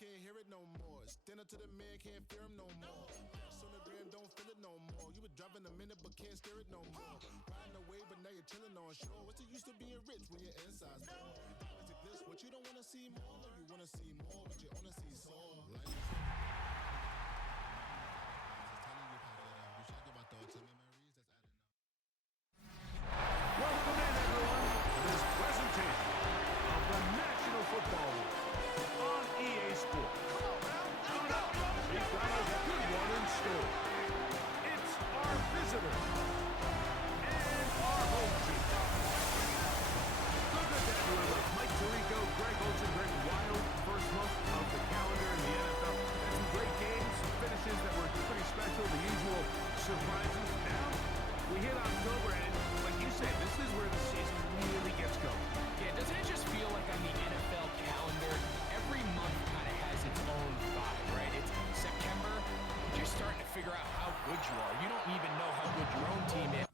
can't hear it no more. Stand up to the man, can't fear him no more. Sonogram, don't feel it no more. You were driving a minute, but can't steer it no more. Riding away, but now you're chilling on shore. What's the use of being rich when your inside's poor? Is it this what you don't want to see more? No, you want to see more, but you only see sore. Welcome in, everyone, to this presentation of the National Football League on EA Sports. Coming up, we've got a good one in store. It's our visitors and our home team. So good to have you with us. Mike Tirico, Greg Olsen, Greg Wild, first month of the calendar in the NFL. Had some great games, finishes that were pretty special, the usual surprises. Now, we hit October, and like you said, this is where the season really gets going. Yeah, doesn't it just feel like on the NFL calendar, every month kind of has its own vibe, right? It's September, you're just starting to figure out how good you are. You don't even know how good your own team is.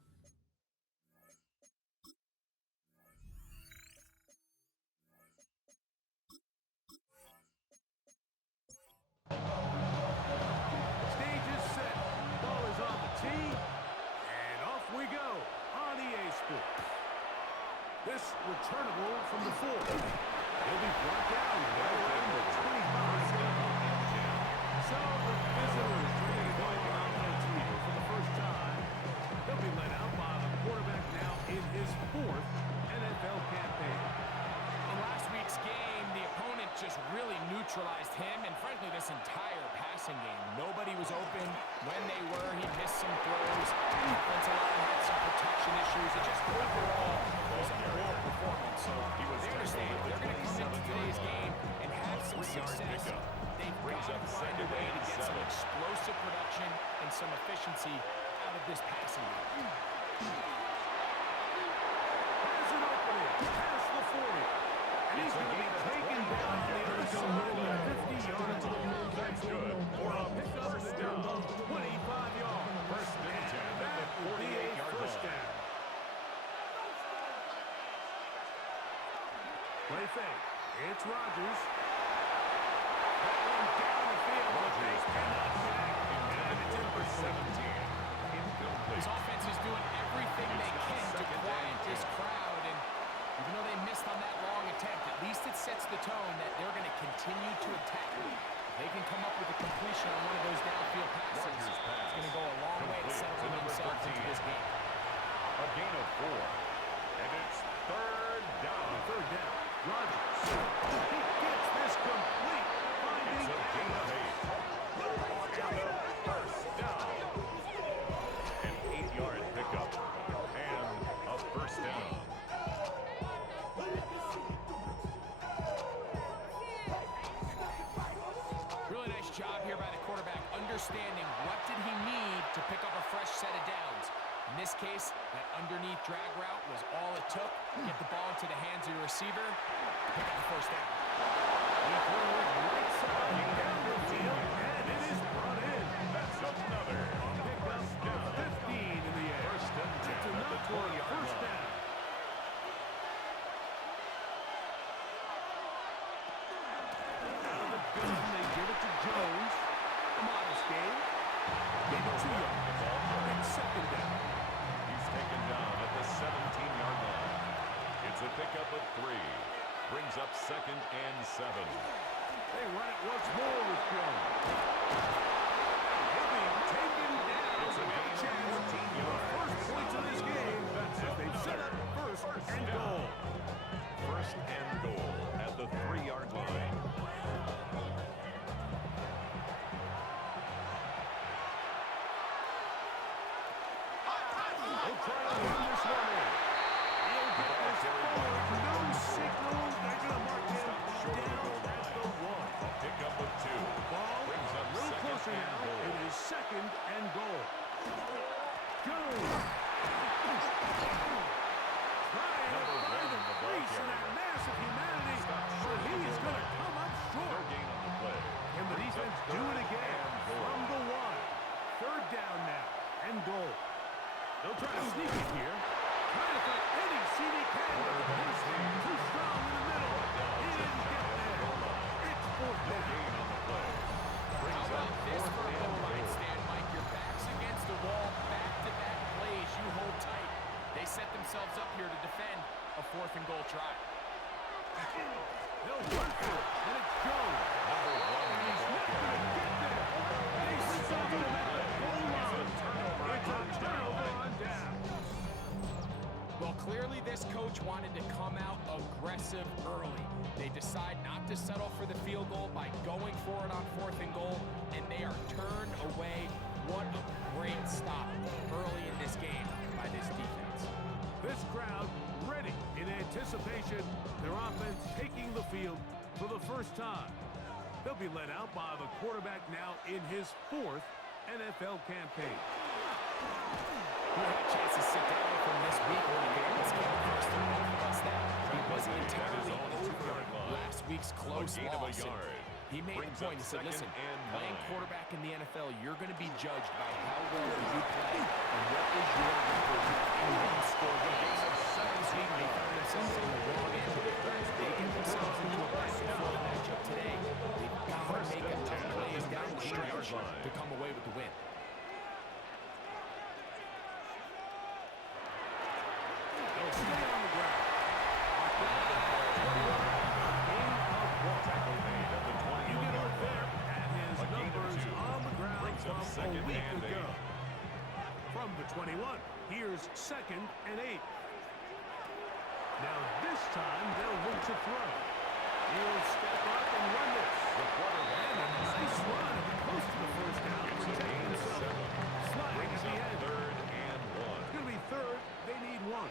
Stage is set. Ball is on the tee. And off we go on EA Sports. This returnable from the 4. He'll be brought down right around the 25-yard line. So the visitors ready to go on the tee for the first time. They'll be led out by the quarterback now in his 4th NFL campaign. In last week's game, the opponent just really neutralized him, and frankly, this entire passing game. Nobody was open. When they were, he missed some throws. The offensive line had some protection issues. It just overall was a poor performance. So they understand they're going to come into today's game and have some success. They've got to find a way to get some explosive production and some efficiency out of this passing game. Has an opening past the 40. And he's going to be taken down on the other side, 50 yards long. That's good. For a pickup down, 25 yards. First and 10. That will be a first down. Play fake. It's Rodgers. That one down the field. Rodgers cannot connect. And it's in for 17. Incomplete. His offense is doing everything they can to quiet this crowd, and even though they missed on that long attempt, at least it sets the tone that they're going to continue to attack. If they can come up with a completion on one of those downfield passes, it's going to go a long way to settling themselves into this game. A gain of 4. And it's third down. Third down. Rodgers. He gets this complete. Finding It's a gain of 8. First down. An 8-yard pickup. And a first down. Really nice job here by the quarterback, understanding what did he need to pick up a fresh set of downs. In this case, that underneath drag route was all it took to get the ball into the hands of your receiver, pick up the first down. He throws right side down the field, and it is brought in. That's another Pickup of 15 in the air. First and 10 That's enough for a first down. Out of the gun, they give it to Jones. A modest game. Get it to him. And second down. He's taken down at the 17-yard line. It's a pickup of 3. Brings up second and 7. They run it once more with Jones. He'll be taken down. It's a gain of 14 yards. First points of this game. That's as they've set up first and goal. First and goal at the 3-yard line. He'll try to run this one in. He'll get this forward. No signal. They're going to mark him down at the 1. Pickup of 2. Ball Brings up a little second closer and now. goal. It is second and goal. Jones. Trying to find a crease in that massive They'll run for it, and it's Jones. Number 1 And he's not going to get there. They stop him at the goal line. It's a turnover on down. Well, clearly this coach wanted to come out aggressive early. They decide not to settle for the field goal by going for it on 4th and goal, and they are turned away. What a great stop early in this game by this defense. This crowd ready in anticipation. Their offense taking the field for the first time. They'll be led out by the quarterback now in his 4th NFL campaign. We had a chance to sit down with him this week when he made this game first and foremost that he wasn't entirely over last week's close loss. He made the point, he said, listen, playing quarterback in the NFL, you're going to be judged by how well you play and what is your record in one-score games. This week, they found themselves on the wrong end of it. As they get themselves into a back-and-forth matchup today, they've got to make enough plays down the stretch to come away with the win. They'll stay on the ground. Tackle made at the 20. You get a look there at his numbers on the ground from a week ago. From the 21, here's 2nd and 8. Now this time they'll look to throw. He'll step up and run this. The quarterback. And a nice run close to the first down. Protecting himself. Flag at the end. 3rd and 1. It's going to be 3rd. They need 1.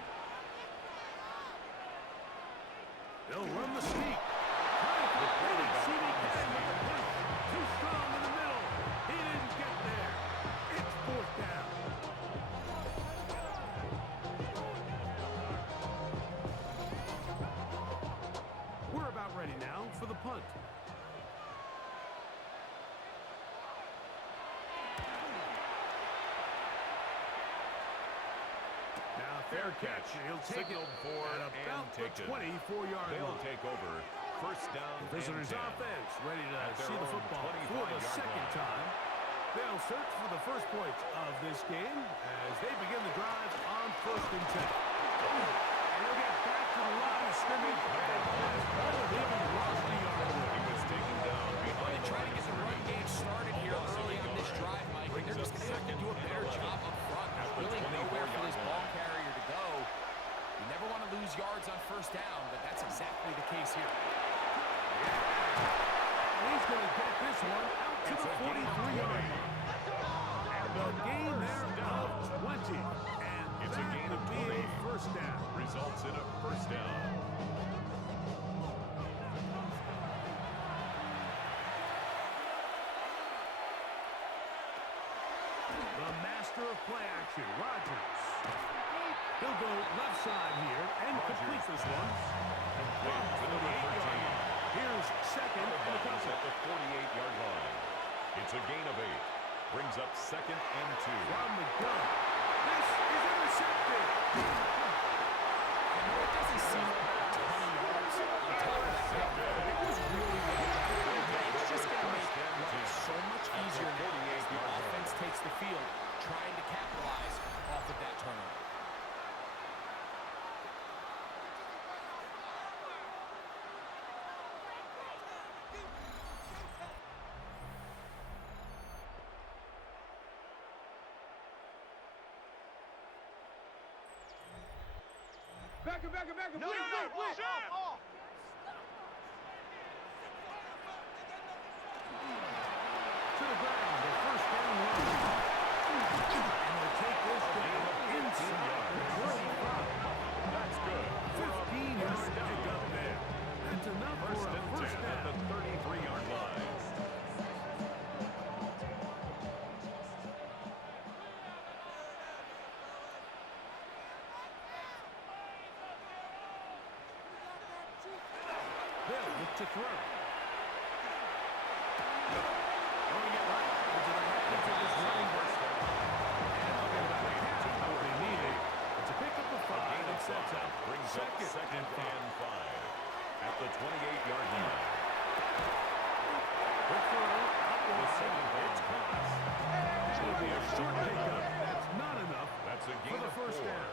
They'll run the sneak. They didn't see me getting with the push. Too strong in the middle. He didn't get there. It's 4th down. We're about ready now for the punt. Now fair catch. He'll take it for at and about the taken. 24-yard They'll line. take over. First down. Visitors and 10. offense ready to At their see the own football for the 25-yard second line. time. They'll search for the first points of this game as they begin the drive on 1st and 10. And they'll get back to the line of scrimmage and pass all of him and lost the yard. He was taken down behind They try to get the run game started here early on this drive, Mike, and they're just going to have to do a better job up front. There's really nowhere for this ball carrier to go. You never want to lose yards on 1st down, but that's exactly the case here. And he's going to get this one out to the 43-yard line. And the gain there of 20. And It's a that gain of would be 20. a 1st down. Results in a 1st down. The master of play action, Rodgers. He'll go left side here and complete this one. Complete to number 13. Here's 2nd and a Ball is couple. at the 48-yard line. It's a gain of 8. Brings up 2nd and 2. From the gun. This is intercepted. I know it doesn't seem like a ton of yards on top of that, but it was really well done. It's just going to make life so much easier now as the offense takes the field, trying to capitalize off of that turnover. Back it. No, Wait. off. To the ground, the 1st down run. And they'll take this down inside the 25. That's good. 15-yard pickup there. That's enough for a 1st at the down. 33-yard line. They'll look to throw. Throwing it right into the hands of this running back. And they'll get about half of what they needed. It's a pickup of 5 and sets up Brings up 2nd and 5 at the 28-yard line. Quick throw, out The wide. 7th pass. It'll be a short pickup. That's not enough That's a for gain the of 1st 4. down.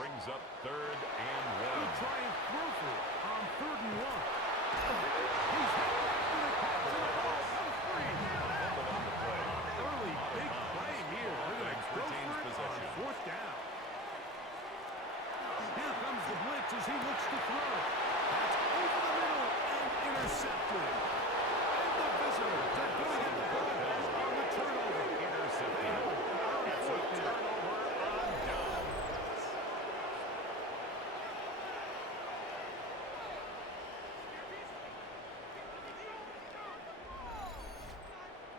Brings up 3rd and They'll 1. try and throw for it on 3rd and 1. intercepted. And the visitors are going to get the ball back on the turnover. Intercepted. It's a turnover on downs.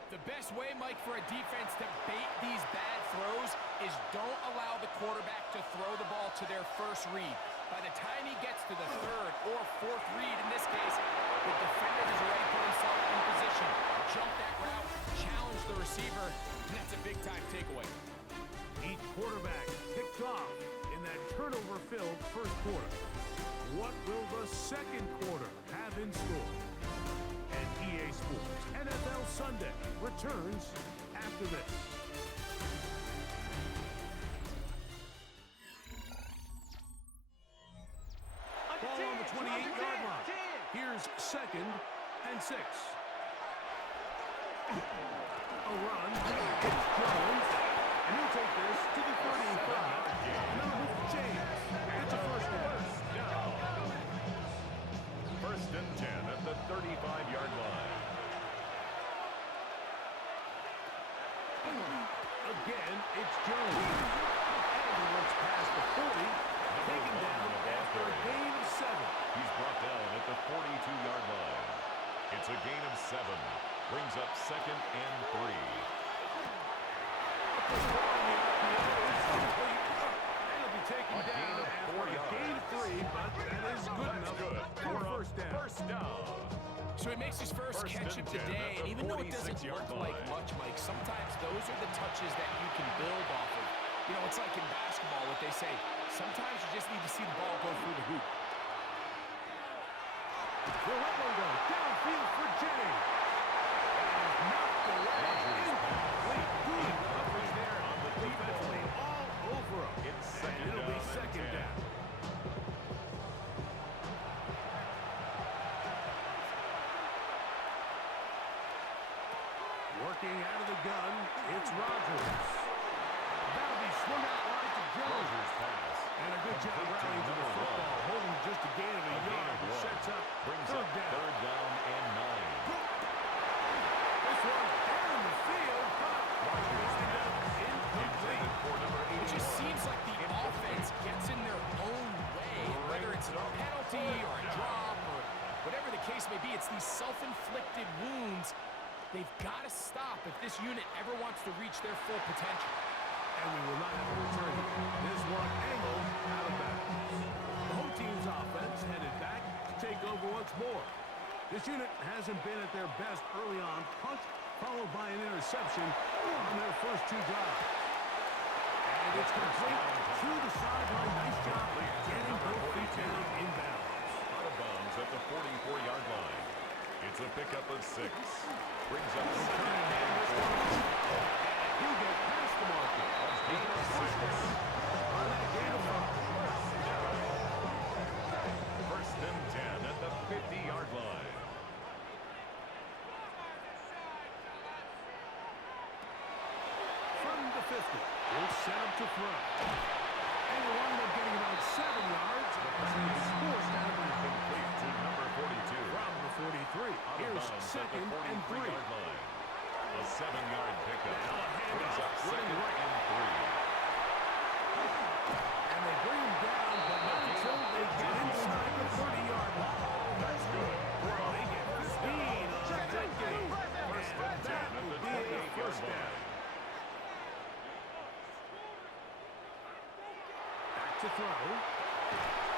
The best way, Mike, for a defense to bait these bad throws is don't allow the quarterback to throw the ball to their first read. By the time he gets to the third or fourth read, in this case, the defender has already put himself in position. Jump that route, challenge the receiver, and that's a big-time takeaway. Each quarterback picked off in that turnover-filled first quarter. What will the second quarter have in store? And EA Sports NFL Sunday returns after this. Ball on the 28-yard line. Here's 2nd and 6. A run. It's Jones. And he'll take this to the 35. Now with James. It's a first down. First and 10 at the 35-yard line. Again, it's Jones. And he looks past the 40, taken down after a gain of 7. He's brought down at the 42-yard line. It's a gain of 7. Brings up 2nd and 3. It'll be taken down after a gain of 3, but that is good enough for a first down. First down. So he makes his first catch of the day, and even though it doesn't look like much, Mike, sometimes those are the touches that you can build off of. You know, it's like in basketball, what they say, sometimes you just need to see the ball go through the hoop. They'll let one go. Downfield for Jennings. And knocked away. Incomplete. Good coverage there on the defensively all over him. It's second and it'll be down second and 10. down. Working out of the gun, it's Rodgers. That'll be swung out wide to Jones. Rodgers pass. And a good job rallying to the football, holding just a gain of a yard, which sets up Brings third up down. 3rd down and 9. This one down the field, but Rodgers incomplete. for number 81. It just seems like the offense gets in their own way, whether it's a penalty or a drop or whatever the case may be. It's these self-inflicted wounds. They've got to stop if this unit ever wants to reach their full potential. And we will not have a return here. This one angled out of bounds. The home team's offense headed back to take over once more. This unit hasn't been at their best early on. Punt followed by an interception on their first 2 drives. And it's complete to the sideline. Nice job getting both feet down inbounds. Out of bounds at the 44-yard line. It's a pickup of 6. Brings up 2nd and 4. He'll get past the marker. Gain of 6. On that gain of 5. First and 10 at the 50-yard line. From the 50, he'll set up to throw. And he'll wind up getting about 7 yards as he is forced out of it. Complete to number 42. From the 43, Out of here's bounds at the 2nd and 3. 43-yard line. A 7-yard pickup. Now a Brings handoff, up 2nd running right. and 3. And they bring him down, but not until they get inside the 30-yard line. That's good. They get 15 on that game. First And and 10 that at will the be a 28-yard first down. line. Back to throw.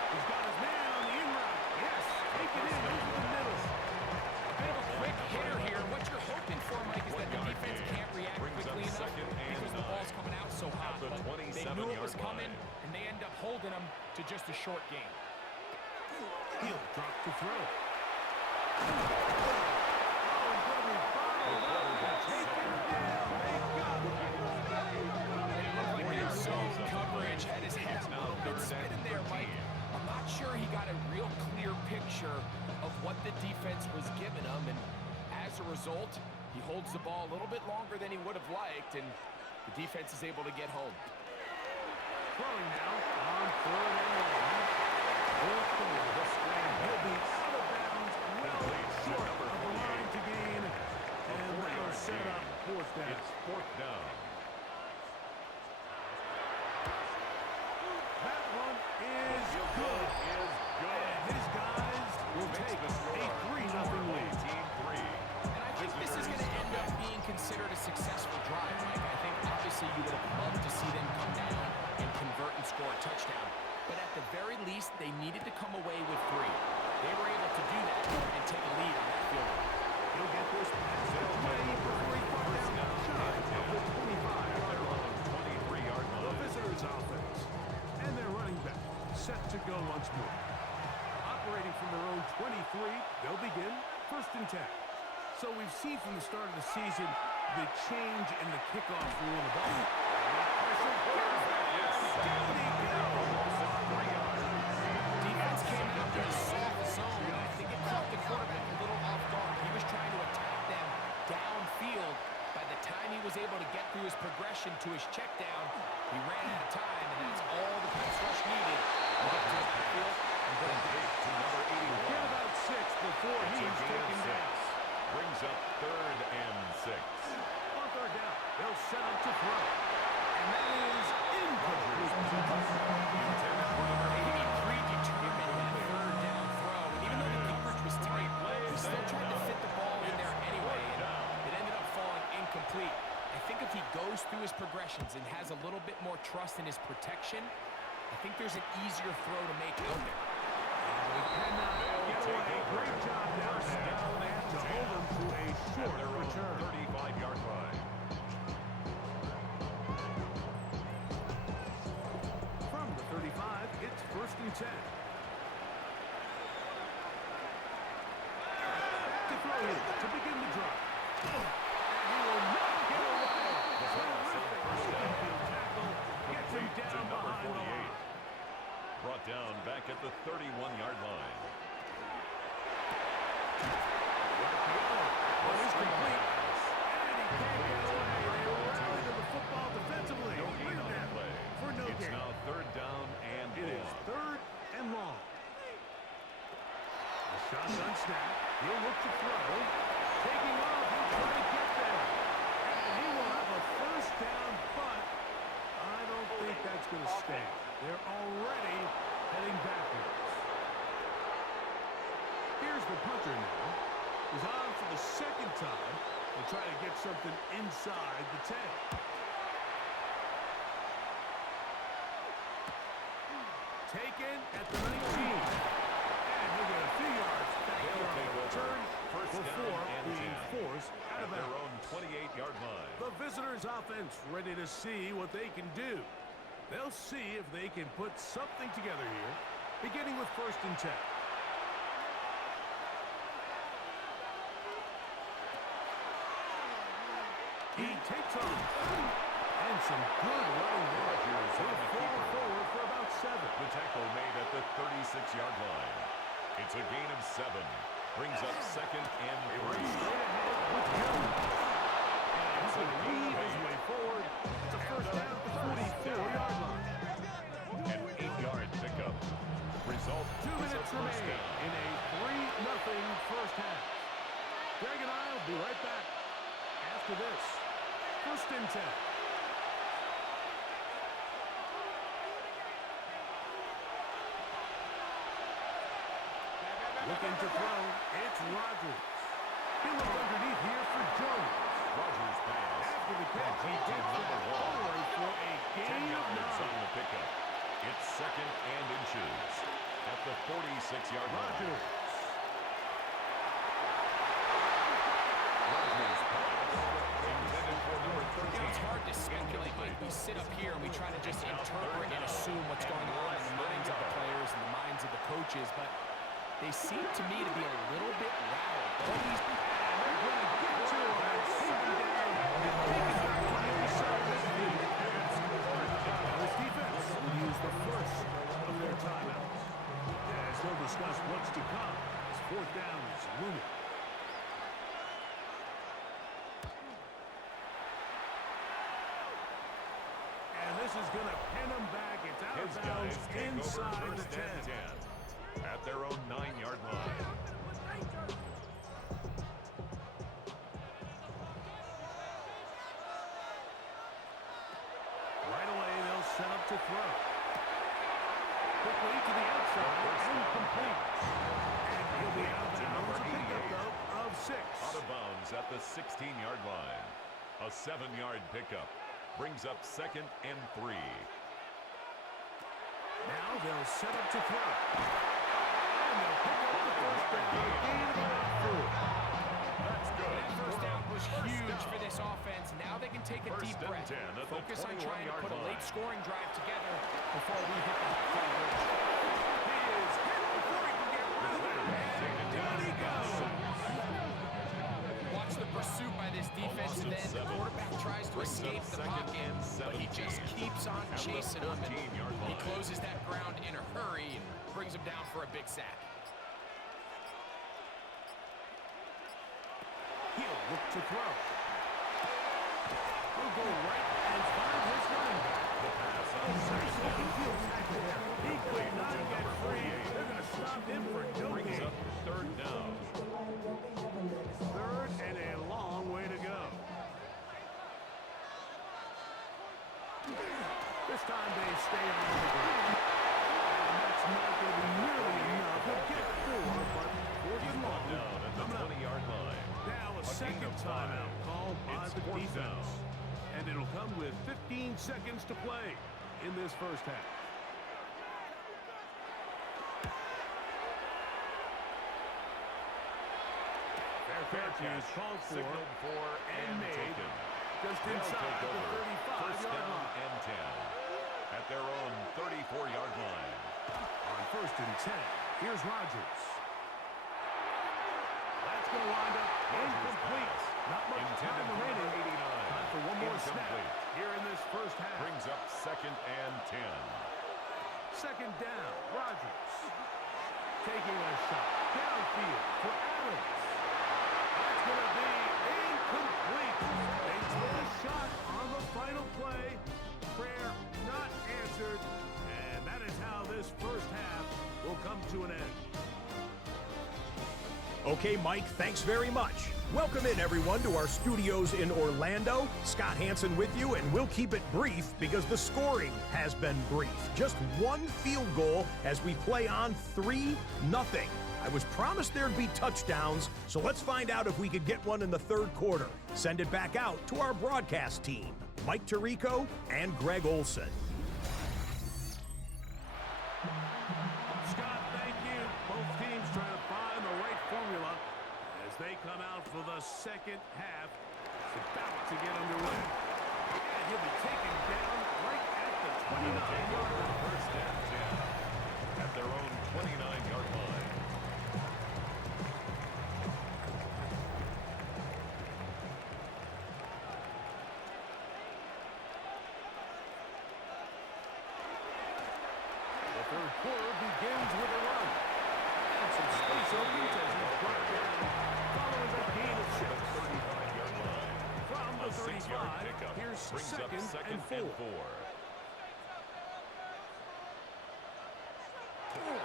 He's got his man on the in route. Yes, take it in over the middle. A bit of a quick hitter here. What you're hoping for, Mike, is that the defense can't react Brings up quickly enough 2nd and because the 9. ball's coming out so hot. the But they knew it 27-yard was coming, line. and they end up holding them to just a short game. He'll drop to throw. Oh, it's going to be fouled up and taken down. They got him. It looked like they had zone coverage, had his head a little bit spinning there, Mike. I'm not sure he got a real clear picture of what the defense was giving him, and as a result, he holds the ball a little bit longer than he would have liked, and the defense is able to get home. Throwing now on 3rd and 1. He'll be out of bounds. Well touchdown. But at the very least, they needed to come away with 3. They were able to do that and take a lead on that field goal. He'll get this pass to 20 before he falls down shy of the 25-yard line. 23-yard line. The visitors' offense. And their running back set to go once more. Operating from their own 23, they'll begin 1st and 10. So we've seen from the start of the season the change in the kickoff rule in the ball. Defense came out in a soft zone, and I think it caught the quarterback a little off guard. He was trying to attack them downfield. By the time he was able to get through his progression to his check down, he ran out of time, and that's all the pass rush needed to get to the backfield and go to number 81. Get about 6 before he's taken down. Brings up 3rd and 6. On 3rd down, they'll set up to throw. And that is incomplete. He predetermined that 3rd down throw, and even though the coverage was tight, he still tried to fit the ball in there anyway, and it ended up falling incomplete. I think if he goes through his progressions and has a little bit more trust in his protection, I think there's an easier throw to make out there. They cannot get away. Great job down there to hold them to a short return. 35-yard line. From the 35, it's 1st and 10. Back to throw here to begin the drive. And he will not get away. Terrific infield tackle. Gets him down behind the line. Brought down back at the 31-yard line. One is complete. And he can't get away. They rally to the football defensively. No gain on the play. For no It's gain. now 3rd down and It is long. 3rd and long. A shotgun snap. He'll look to throw. Taking off. He'll try to get there. And he will have a 1st down, but I don't think that's going to stay. They're already heading backwards. Here's the punter now. He's on for the 2nd time. They'll try to get something inside the 10. Taken at the 19. And he'll get a few yards back here on the return before being forced out of their bounds. own 28-yard line. The visitors' offense ready to see what they can do. They'll see if they can put something together here, beginning with 1st and 10. He takes off. And some good running work. He'll fall forward for about 7. The tackle made at the 36-yard line. It's a gain of 7. Brings up 2nd and 3. Straight ahead with Jones. And he's going to weave his way forward. It's a 1st down at the 44-yard line. An 8-yard pickup. Result 2 is minutes a 1st remain down. in a 3-0 first half. Greg and I will be right back after this. 1st and 10. Looking to throw. It's Rodgers. He'll look underneath here for Jones. Rodgers pass. After the catch, he gets that all the way for a 10 gain of yards on 9. the pickup. It's 2nd and inches at the 46-yard line. Rodgers. Rodgers pass. Intended for number 13. It's hard to speculate. Like, we sit up here and we try to just interpret and assume what's going on in the minds of the players and the minds of the coaches, but they seem to me to be a little bit rattled. All these They're going to get to him and take him down and take it back to the other side of the field. This defense will use the first of their timeouts. As they'll discuss what's to come as 4th down is looming. And this is going to pin them back. It's out of His bounds guys take over inside the 1st and 10. 10 at their own 9-yard line. Right away, they'll set up to throw. Quickly to the outside, incomplete. And he'll be out of bounds. A pickup, though, of 6. Out of bounds at the 16-yard line. A 7-yard pickup brings up 2nd and 3. Now they'll set up to throw. And they'll pick up the first down. A gain of about 4. That's good. That first down was huge for this offense. Now they can take a First deep and breath. 10 at the Focus on trying to 21-yard put a line. late scoring drive together before we hit the halfway bridge. He is hit before he can get rid of it. And down he goes. Watch the pursuit by this defensive end. The quarterback tries to Brings escape up the second pocket, and but he just 17. keeps on At the chasing him. 14-yard He line. closes that ground in a hurry and brings him down for a big sack. He'll look to throw. He'll go right and find his running back. The pass on second down. He could not get free. They're going to stop him for no Brings gain. up third down. Third and a long way to go. This time they stay on the ground. And that's not going to be nearly enough to get 4, but fourth and long. Down at the 20-yard line. Now a gain second of 5. timeout called by It's the fourth defense. down. And it'll come with 15 seconds to play in this first half. Fair catch called for Signaled for and made taken. just They'll inside take the over. 35-yard First down line. and 10. At their own 34-yard line. On first and 10, here's Rodgers. That's going to wind up incomplete. Not much time remaining. 89. Time for one more snap Incomplete. here in this first half. Brings up second and 10. Second down, Rodgers. Taking a shot downfield for Adams. That's going to be incomplete. They took a shot on the final play. Prayer not answered. And that is how this first half will come to an end. Okay, Mike, thanks very much. Welcome in, everyone, to our studios in Orlando. Scott Hansen with you, and we'll keep it brief because the scoring has been brief. Just one field goal as we play on 3-0. I was promised there'd be touchdowns, so let's find out if we could get one in the third quarter. Send it back out to our broadcast team, Mike Tirico and Greg Olson. Scott, thank you. Both teams trying to find the right formula as they come out for the second half. It's about to get underway. And he'll be taken down right at the 29-yard line. First and 10. At their own 29-yard line. The third quarter begins with a run. And some space opens as he's brought down following a gain of 6. 35-yard line. From the A 6-yard 35, pickup. here's Brings up second and 4. and 4.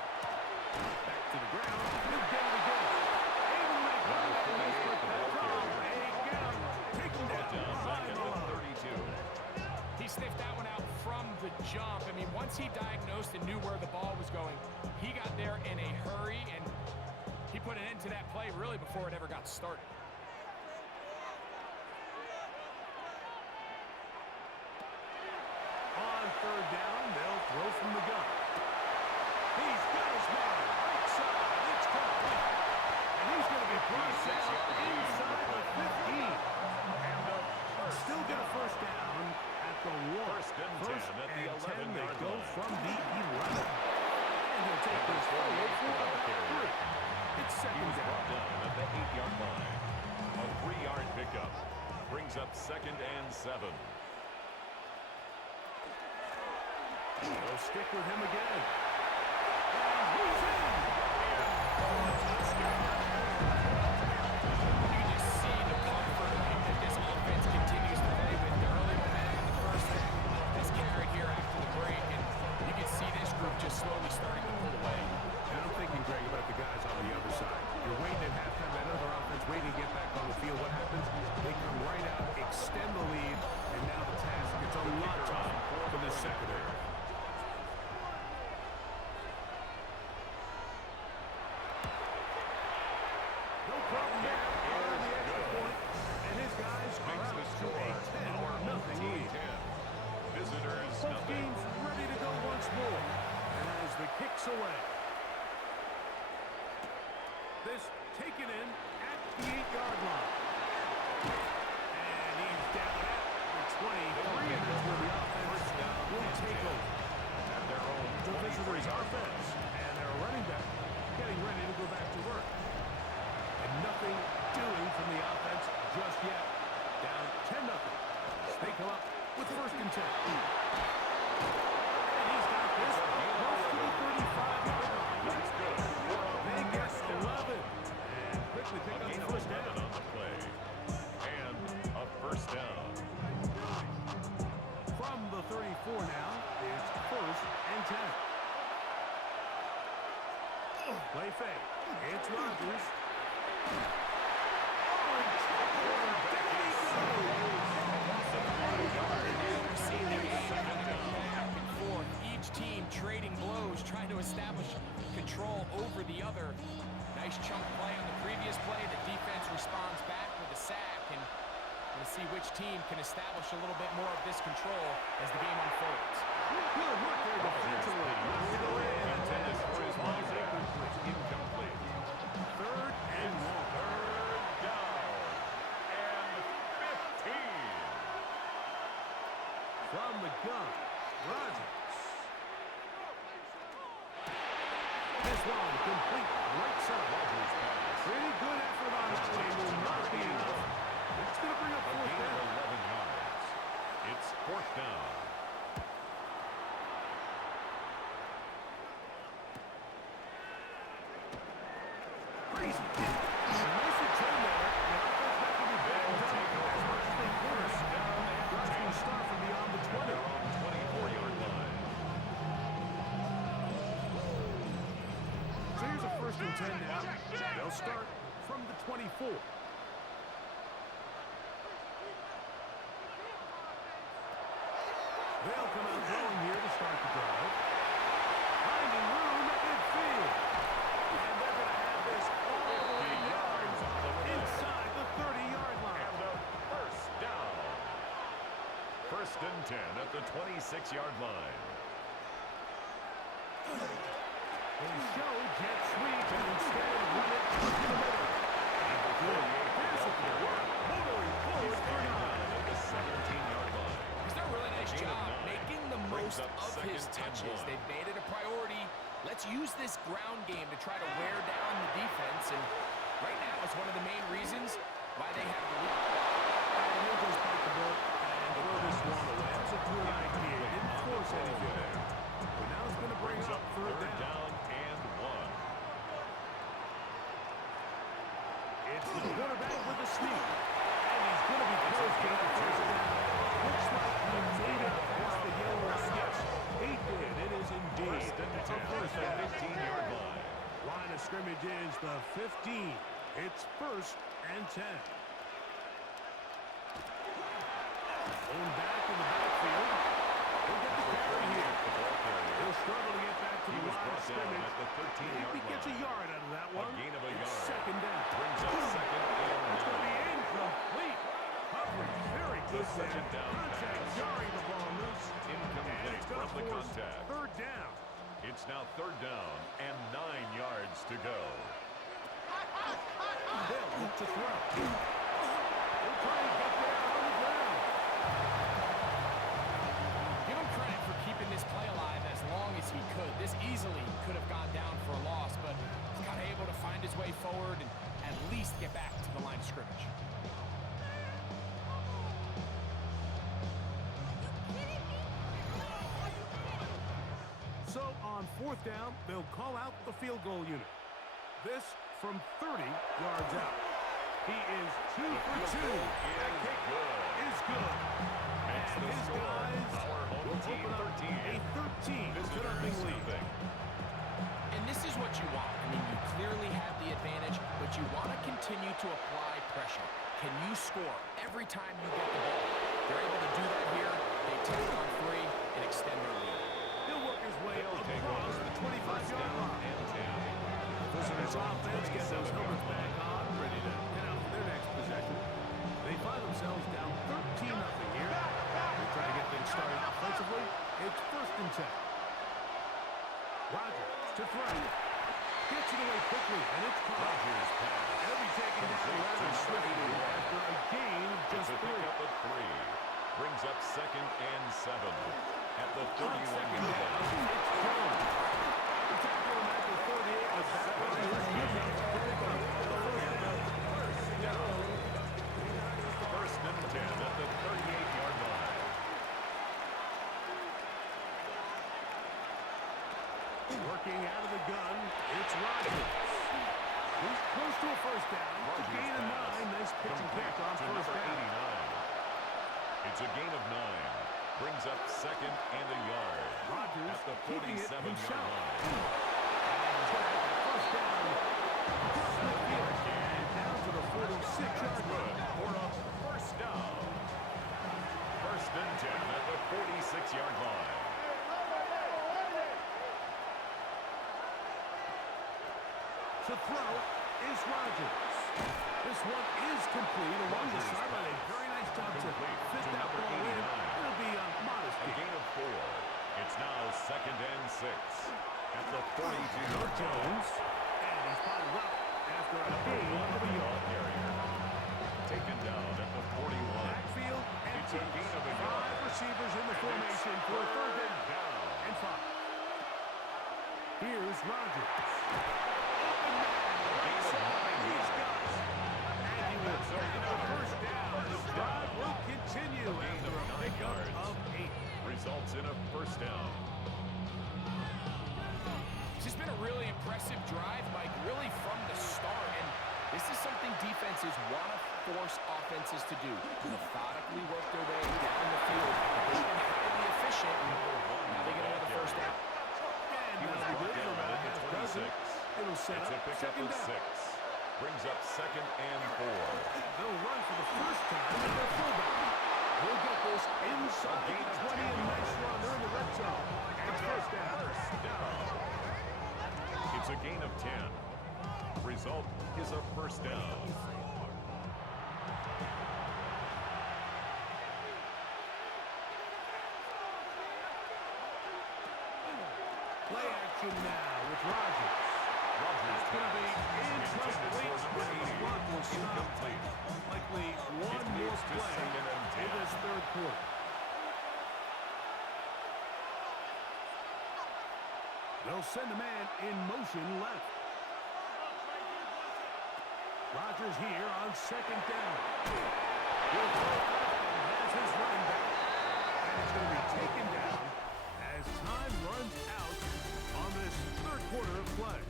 Back to the ground. He'll get it again. Able to make one that miss with that throw. Again. Taken down Back behind at the line. the 32. He sniffed that one out from the jump. I mean, once he diagnosed and knew where the ball was going, he got there in a hurry, and he put an end to that play really before it ever got started. On third down, they'll throw from the gun. He's got his man right side. It's complete. And he's going to be brought down inside the 15. And still get a first down at the 1. First and 10 at the 10. They 11-yard go line. from the 11. And he'll take this forward for about 3. It's He second was brought down. down at the 8-yard line. A 3-yard pickup. Brings up second and 7. They'll stick with him again. And he's in. You can just see the comfort that this offense continues to play with. The early momentum in the first half is carried here after the break, and you can see this group just slowly starting to pull away. And I'm thinking, Greg, about the guys on the other side. You're waiting at halftime, that other offense waiting to get back on the field. What happens? They come right out, extend the lead, and now the task gets a lot tougher for the secondary. No problem there. On the extra point, and his guys are Makes out the to score a 10-0 lead. 10. Visitors Both nothing. teams ready to go once more. away. This taken in at the 8-yard line. And he's down at the 23. And that's where the offense will take over. At their own The visitors' offense. And their running back getting ready to go back to work. And nothing doing from the offense just yet. Down 10-0. They come up with first and 10. And he's got this close to the 35-yard line. That's good. They get 11. And quickly pick up the first down. On the play. And a first down. From the 34 now, it's first and 10. Play fake. It's Rodgers. We're seeing the game kind of go back and forth. Each team trading blows, trying to establish control over the other. Nice chunk play on the previous play. The defense responds back with a sack, and we'll see which team can establish a little bit more of this control as the game unfolds. Good work there defensively. Intended for his long incomplete. Third and long. Third down. And 15. From the gun, Rodgers. This one complete right side. Pretty good effort on that one. Will not be enough. It's going to bring up A fourth gain of down. 11 yards. It's fourth down. Crazy. Nice return there. The offense not going to be back down as much as they force. Drive's going to start from beyond the 20. Their own 24-yard line. So here's a first and 10 now. They'll start from the 24. They'll come out throwing here to start the drive. Finding room at midfield. And they're going to have this all the way down inside the 30-yard line. And a first down. First and 10 at the 26-yard line. They show jet sweep and instead run it to the middle. Here's a throw. Motoring forward for 9. At the 17-yard line. He's done a really nice Gain of job 9. making the Brings most up of his second and touches. 1. They've made it a priority. Let's use this ground game to try to wear down the defense. And right now, it's one of the main reasons why they have the lead. And he'll just bite the bullet and throw this one away. That's a good idea. Didn't force anything there. But now it's going to bring Brings up up third third down. down and 1. It's the quarterback with a sneak. And he's going to be close to that first down. Looks like he made it across the yellow line. Yes, he did. It is indeed. First and 10 at First the down. 15-yard line. Line of scrimmage is the 15. It's first and 10. Going back in the backfield. He'll get the carry here. The ball carrier. He'll struggle to get back to He the was line of brought down scrimmage. at the 13-yard He gets a line. yard out of that A one. gain of a It's yard. second down. Brings up second and It's going to 9. be incomplete. Coverage very good The second there. down Contact pass. jarring the ball loose. And Incomplete it's going from to the force contact. third down. It's now third down and 9 yards to go. They'll look to throw. They'll try to get there on the ground. Give him credit for keeping this play alive as long as he could. This easily could have gone down for a loss, but he's kind of able to find his way forward and at least get back to the line of scrimmage. So on fourth down, they'll call out the field goal unit. This from 30 yards out. He is 2 for 2. That kick is good. Makes And the his score. guys Our home will team open up 13. a 13-0 lead. And this is what you want. I mean, you clearly have the advantage, but you want to continue to apply pressure. Can you score every time you get the ball? They're able to do that here. They take it on 3 and extend their lead. He'll work his way They'll take across over. the 25-yard line. And 10. Visitors offense get those helmets back on, ready to head out for their next possession. They find themselves down 13-0 here. They try to get things started offensively. It's first and 10. Rodgers. to throw. Gets it away quickly, and it's caught. Rodgers pass. It'll be taken down rather swiftly after a gain of just It's a 3. pickup of 3. Brings up 2nd and 7 at the 31-yard line. It's Jones. The tackle him at the 38 was that one was good enough to pick up the first down. First and 10 at the 38-yard line. Working out of the gun, it's Rodgers. He's close to a first down. It's a gain of 9. Nice pitch and catch on first down. 89. It's a gain of 9. Brings up 2nd and a yard. Rodgers at the keeping it 47-yard line. He's going to have the first down. Across midfield and down to the 46-yard line. For a first down. First and 10 at the 46-yard line. To throw is Rodgers. This one is complete along the sideline. A very nice job to fit that ball in. It'll be a modest A gain of 4. It's now 2nd and 6 at the 42-yard line. Jones. And he's bottled up after a gain of a yard. Taken down at the 41. Backfield It's empty. a gain of a yard. 5 receivers in the formation for a third down and 5. Here's Rodgers. First down. The drive will continue after a pickup of 8. Results in a first down. It's just been a really impressive drive, Mike, really from the start. And this is something defenses want to force offenses to do. Methodically work their way down the field. They've been highly efficient. Now they get another first down. And that'll be good for about a half dozen. It'll set It's a up pickup second of down. 6. Brings up 2nd and 4. They'll run for the first time with their fullback. We'll get this inside the 20. A nice run. They're in the red zone. And it's first down. It's a gain of 10. Result is a first down. Play action now with Rodgers. It's going to be incomplete. The clock will stop. Likely one more play in this third quarter. They'll send a man in motion left. Rodgers here on second down. He'll throw and has his running back. And it's going to be taken down as time runs out on this third quarter of play.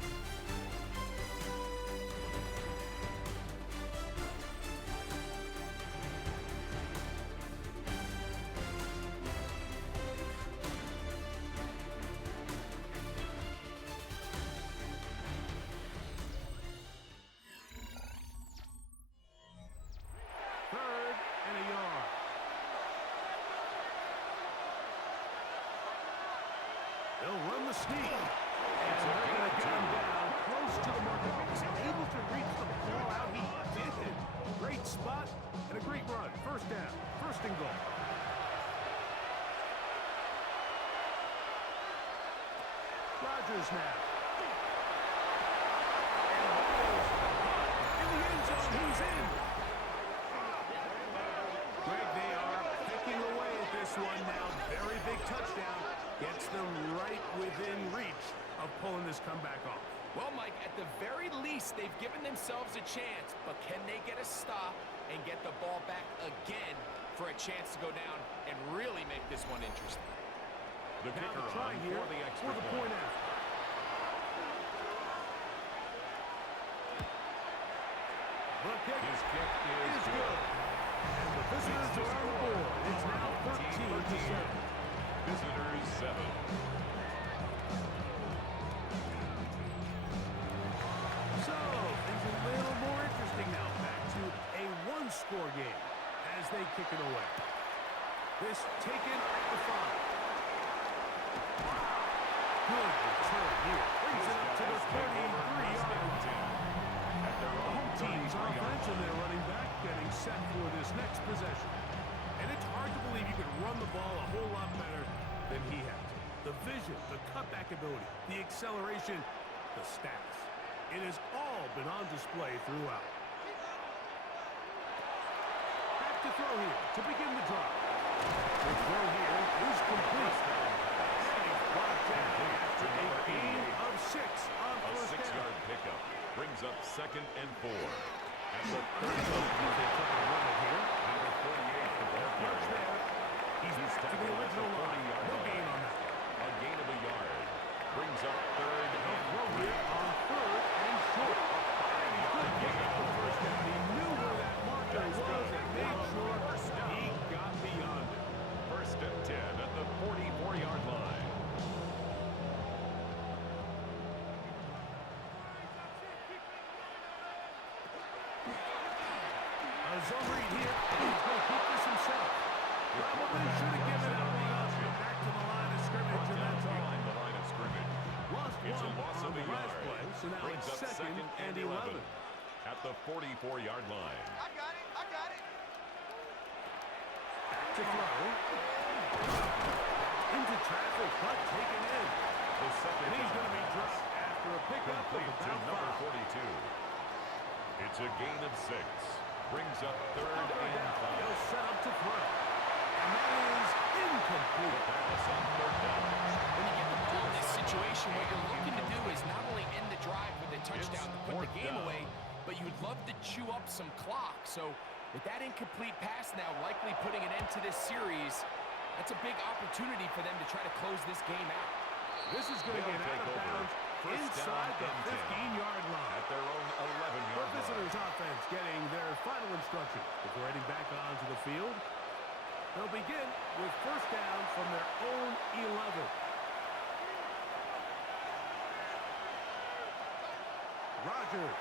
Third and a yard. They'll run the sneak. And they're going to get him down close to the marker. Was he able to reach the ball out? He did it. Great spot and a great run. First down. First and goal. Rodgers now. And in the end zone, he's in. Greg, they are picking away at this one now. Very big touchdown. Gets them right within reach of pulling this comeback off. Well, Mike, at the very least, they've given themselves a chance, but can they get a stop and get the ball back again for a chance to go down and really make this one interesting? The Now kicker the try on here for the extra for the point after. The kick His kick is good. And the visitors are on the board. It's now 13-7. Visitors 7. So, things a little more interesting now. Back to a one-score game as they kick it away. This taken at the 5. Good return here. Brings it up to the 33-yard line. The home team's offense and their running back getting set for this next possession. And it's hard to believe you could run the ball a whole lot better than he has. the vision, the cutback ability, the acceleration, the stats. It has all been on display throughout. Back to throw here to begin the drive. The throw here is complete. And he's brought down after a gain of 6 on A first down. 6-yard pickup brings up 2nd and 4. At the number 48, the ball carrier. He's back to the original line. No gain on that. A gain of a yard brings up 3rd and Throw here on 3rd and short. And he couldn't pick up the first down. He knew where that marker was and made sure he got beyond it. 1st and 10 at the 44-yard line. A zone read here, and he's going to keep this himself. Probably should have given it away up. Back to the line of scrimmage, and that's all. Behind the line of scrimmage. Lost It's a one loss on of the a last yard. play, so now Brings it's up 2nd and 11. At the 44-yard line. I got it. Back to throw. Into traffic, but taken in. The second And he's down going to be dropped after a pickup of complete to about number 5. 42. It's a gain of 6. Brings up 3rd and He'll 5. set up to throw. And that is incomplete. Pass on 3rd down. When you get the ball in this situation, what you're looking to do is not only end the drive with a touchdown to put the game away, but you'd love to chew up some clock. So with that incomplete pass now likely putting an end to this series, that's a big opportunity for them to try to close this game out. This is going to get out of bounds inside the 15-yard line. At their own 11-yard The line. visitors' offense getting their final instruction before heading back onto the field. They'll begin with first down from their own 11. Rodgers.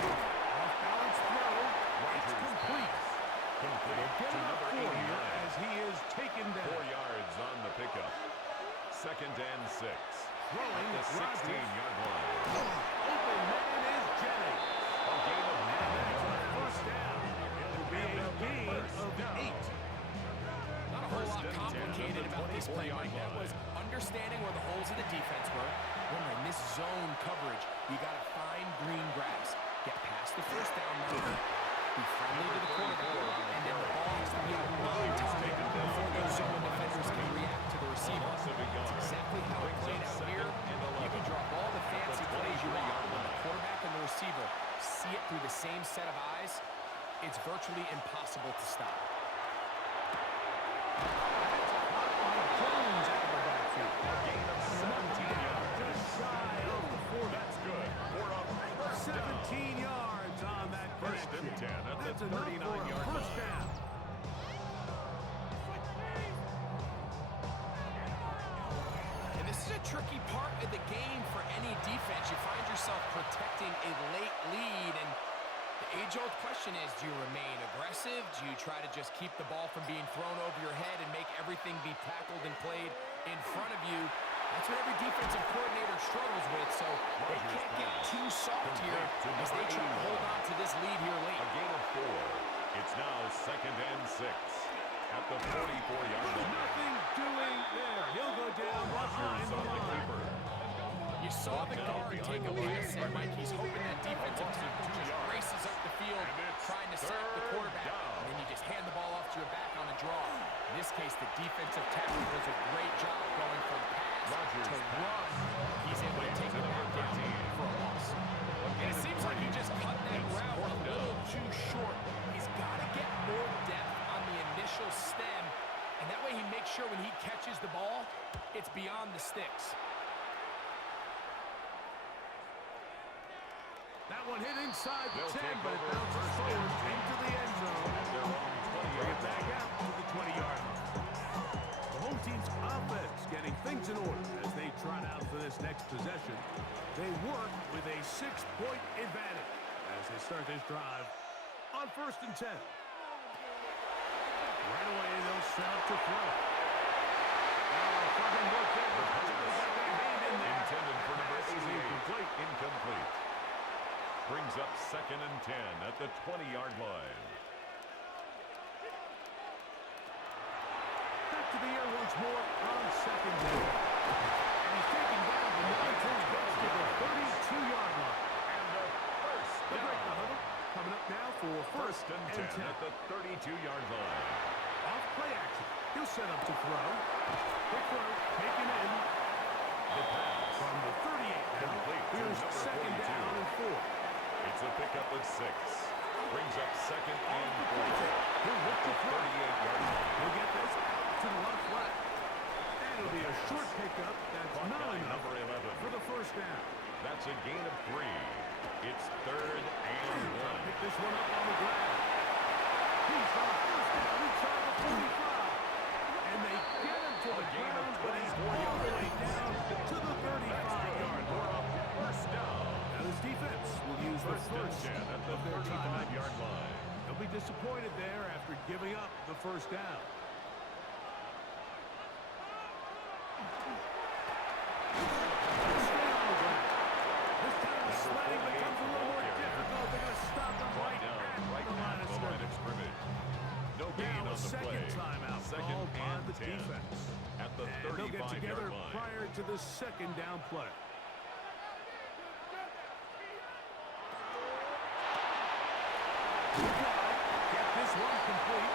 Off-balance throw. It's complete. Complete Get to it up number 4 here 89. as he is taken 4 down. yards on the pickup. 2nd and 6. Throwing At the Rodgers. 16-yard line. Open man is Jennings. A gain of 9. That's a first down. It'll be a gain of 8. Not a whole lot complicated about this play, Mike. That was understanding where the holes of the defense were. Remember, in this zone coverage, you got to find green grass. Get past the first down marker. Be friendly to the quarterback. And then the ball has to be out one time before those zone defenders can react to the receiver. That's exactly how it played out here. You can drop all the fancy plays you want. When the quarterback and the receiver see it through the same set of eyes, it's virtually impossible to stop. Jones out of the backfield. A gain of 17 yards. Just shy of the 40. That's good. For a first down. 17 yards on that First and connection. 10 at the That's enough for a 39-yard first line. down. And this is a tricky part of the game for any defense. You find yourself protecting a late lead, and the age-old question is, do you remain aggressive? Do you try to just keep the ball from being thrown over your head and make everything be tackled and played in front of you? That's what every defensive coordinator struggles with, so they can't get too soft here as they try to hold on to this lead here A late. gain of 4. It's now 2nd and 6. At the 44-yard line. Nothing doing there. He'll go down behind the line. You saw the guard take a pass, and Mike, he's hoping that defensive tackle just races up the field trying to sack the quarterback, and then you just hand the ball off to your back on a draw. In this case, the defensive tackle does a great job going from pass to run. He's able to take it back down for a loss. And it seems like he just cut that route a little too short. He's got to get more depth on the initial stem, and that way he makes sure when he catches the ball, it's beyond the sticks. That one hit inside the They'll 10, take but it over bounces first forward down. into the end zone. At their own Bring 20-yard it back line. out to the 20-yard line. The home team's offense getting things in order as they trot out for this next possession. They work with a 6-point advantage as they start this drive on 1st and 10. Right away, they'll set up to throw. Fucking work there. The pass got their hand in there. Intended for number Pass is 88. incomplete. Incomplete. Brings up 2nd and 10 at the 20-yard line. Back to the air once more on second down. And he's taking down the non-point gets to the 32-yard line. And the first The break the down. huddle. Coming up now for First and 10 at the 32-yard line. Off play action. He'll set up to throw. Quick throw, taken in. The pass. From the 38 now, Complete to here's number second 42. down and 4. It's a pickup of 6. Brings up second and the 4. He'll look to throw. 38-yard line. He'll get this out to the left flat. And it'll be a short pickup that's Caught not by enough number 11. for the first down. That's a gain of 3. It's third and 1. Pick this one up on the ground. He's got a first down inside the 45. And they get him to the gain of ground, but he's 24 all the way yards. down to the 35-yard For line. a first down. Now this defense will use the First and first 10 at the of their timeouts. 35-yard line. They'll be disappointed there after giving up the first down. Stay on the ground. This time the sledding becomes a little more difficult. They're going to stop them Brought right down at right the line at of the line of scrimmage. scrimmage. No gain Now on a the second play. timeout Second called by and the 10 defense. at the And they'll get together 35-yard line. prior to the second down play. Get this one complete.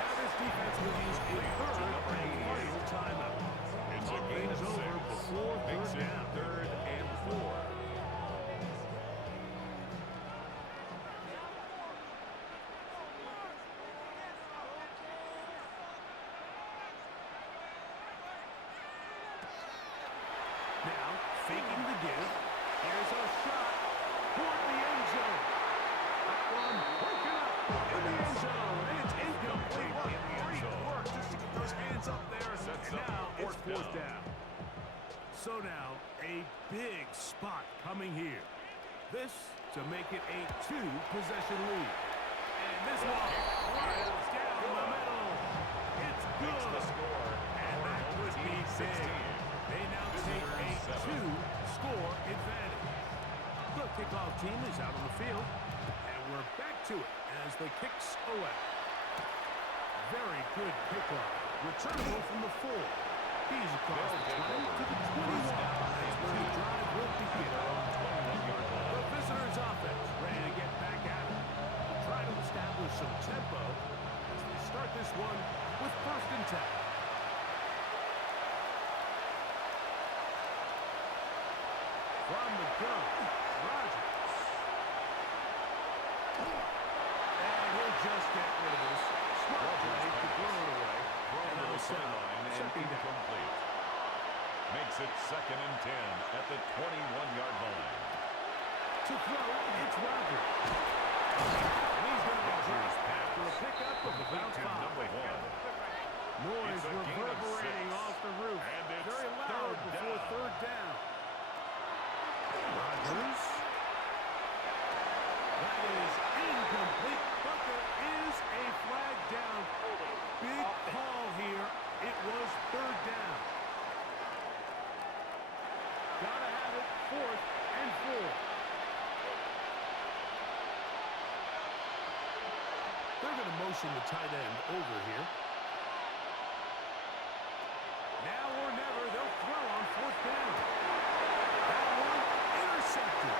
Now this defense will use a third and final timeout. It's a gain of 6. Over before Makes third it down. third and 4. Now, faking the give. Here's a shot toward the end zone. That one broken up in the end zone. And it's incomplete. Great work just to get those hands up there. Sets And up now it's fourth fourth down. down. So now, a big spot coming here. This to make it a 2-possession lead. And this one right down the middle. It's Makes the good. score. And for that home would team be 16. big. They now take a Visitors 7. 2-score advantage. The kickoff team is out on the field, and we're back to it as the kicks away. Very good kickoff. Returnable from the 4. He's across the 20 to the 21. That's where the drive will begin. The visitors' offense ready to get back at it. Try to establish some tempo as they start this one with first and 10. From the gun, Rodgers. And he'll just get rid of this. Smart play to throw it away. Thrown And to the that'll set up sideline and second down. incomplete. Makes it second and 10 at the 21-yard line. To throw, it's Rodgers. And he's going to be dropped after a pickup of about To 5. number 1. Noise It's a gain of reverberating 6. off the roof. And it's Very loud third before down. third down. Rodgers. That is incomplete, but there is a flag down. Big call here. It was third down. Gotta have it, 4th and 4. They're going to motion the tight end over here. Now or never, they'll throw on 4th down. That one intercepted.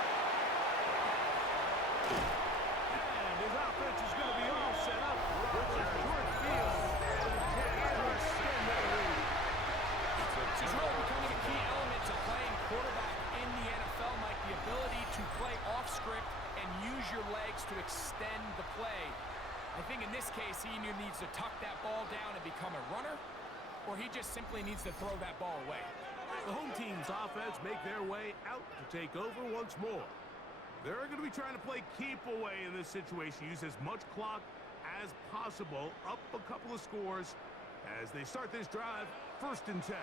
And his offense is going to be all set up with a short field and a chance to extend that lead. It's really becoming a key element to playing quarterback in the NFL, Mike, the ability to play off script and use your legs to extend the play. I think in this case, he either needs to tuck that ball down and become a runner, or he just simply needs to throw that ball away. The home team's offense make their way out to take over once more. They're going to be trying to play keep away in this situation, use as much clock as possible, up a couple of scores as they start this drive, first and 10.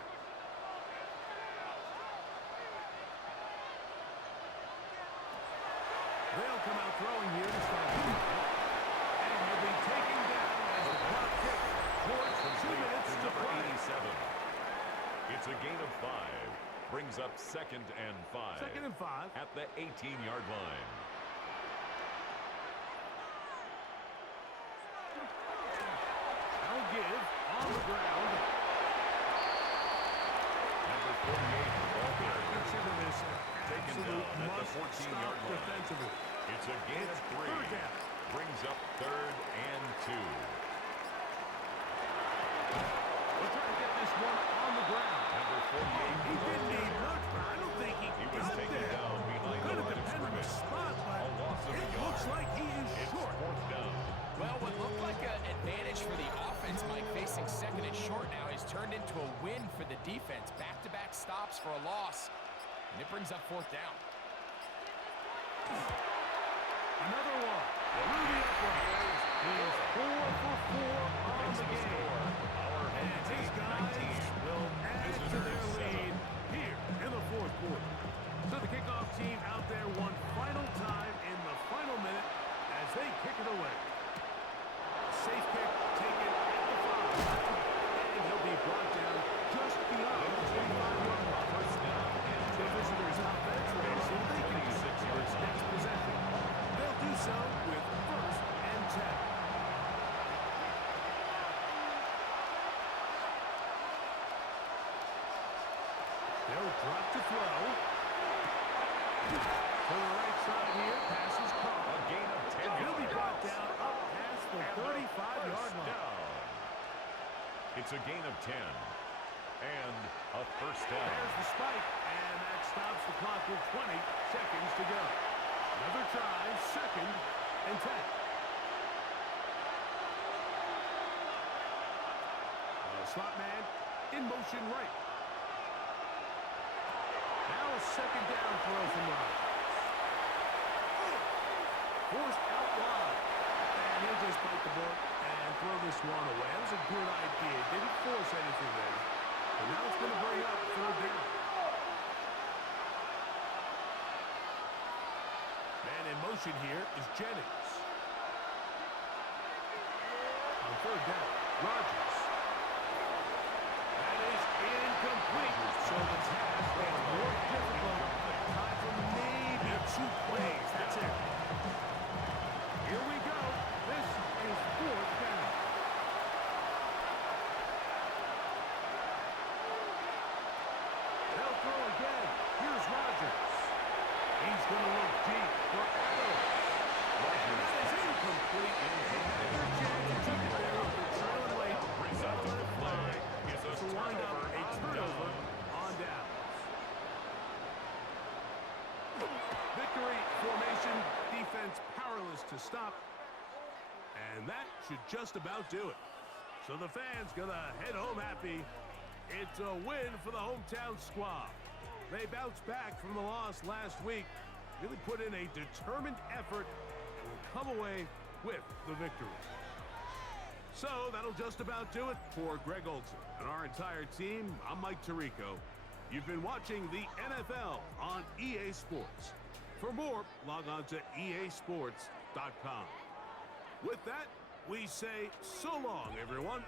They'll come out throwing here to start. And he'll be taken down as the clock ticks towards 2 minutes to Number play. 87. It's a gain of 5. Brings up second and 5. Second and 5. At the 18-yard line. I'll give on the ground. stop defensively. It's a gain of 3. Third down. Brings up 3rd and 2. We're trying to get this one on the ground. Number 48. He didn't need much, but I don't think he was got taken there. down behind the Could have line of depended on the scrimmage. spot, but A loss of a it yard. looks like he is It's short. 4th down. Well, what looked like an advantage for the offense, Mike, facing 2nd and short now, has turned into a win for the defense. Back-to-back stops for a loss, and it brings up 4th down. Another one. Through the upright. He is 4 for 4 on the game. And his guys will add to their lead here in the 4th quarter. So the kickoff team out there one final time in the final minute as they kick it away. Safe kick taken at the 5. And he'll be brought down just beyond the 25-yard line. First down and The visitors' offense will see if they can use it for its next possession. They'll do so with 1st and 10. They'll drop to throw. To the right side here, pass is caught. a gain of 10 He'll be yards. brought down up past the 35-yard line. Down. It's a gain of 10. And a first down. There's the spike, and that stops the clock with 20 seconds to go. Another try, 2nd and 10. Slot man in motion right. Now a 2nd down throw from Rodgers. Forced out wide. And he'll just bite the bullet and throw this one away. That was a good idea. Didn't force anything there. But now it's going to bring up 3rd down. Man in motion here is Jennings. On 3rd down, Rodgers. That is incomplete. So the task is more difficult. Time for maybe 2 plays. That's it. Here we go. This is 4th down. They'll throw again. Here's Rodgers. He's going to look deep for Adams. Rodgers is incomplete. Another chance to took it there with the trailing late. Brings up to the flag. It's a To wind up a turnover down. on downs. Victory formation, defense powerless to stop. And that should just about do it. So the fans gonna head home happy. It's a win for the hometown squad. They bounced back from the loss last week, really put in a determined effort, and will come away with the victory. So that'll just about do it for Greg Olson and our entire team. I'm Mike Tirico. You've been watching the NFL on EA Sports. For more, log on to easports.com. With that, we say so long, everyone.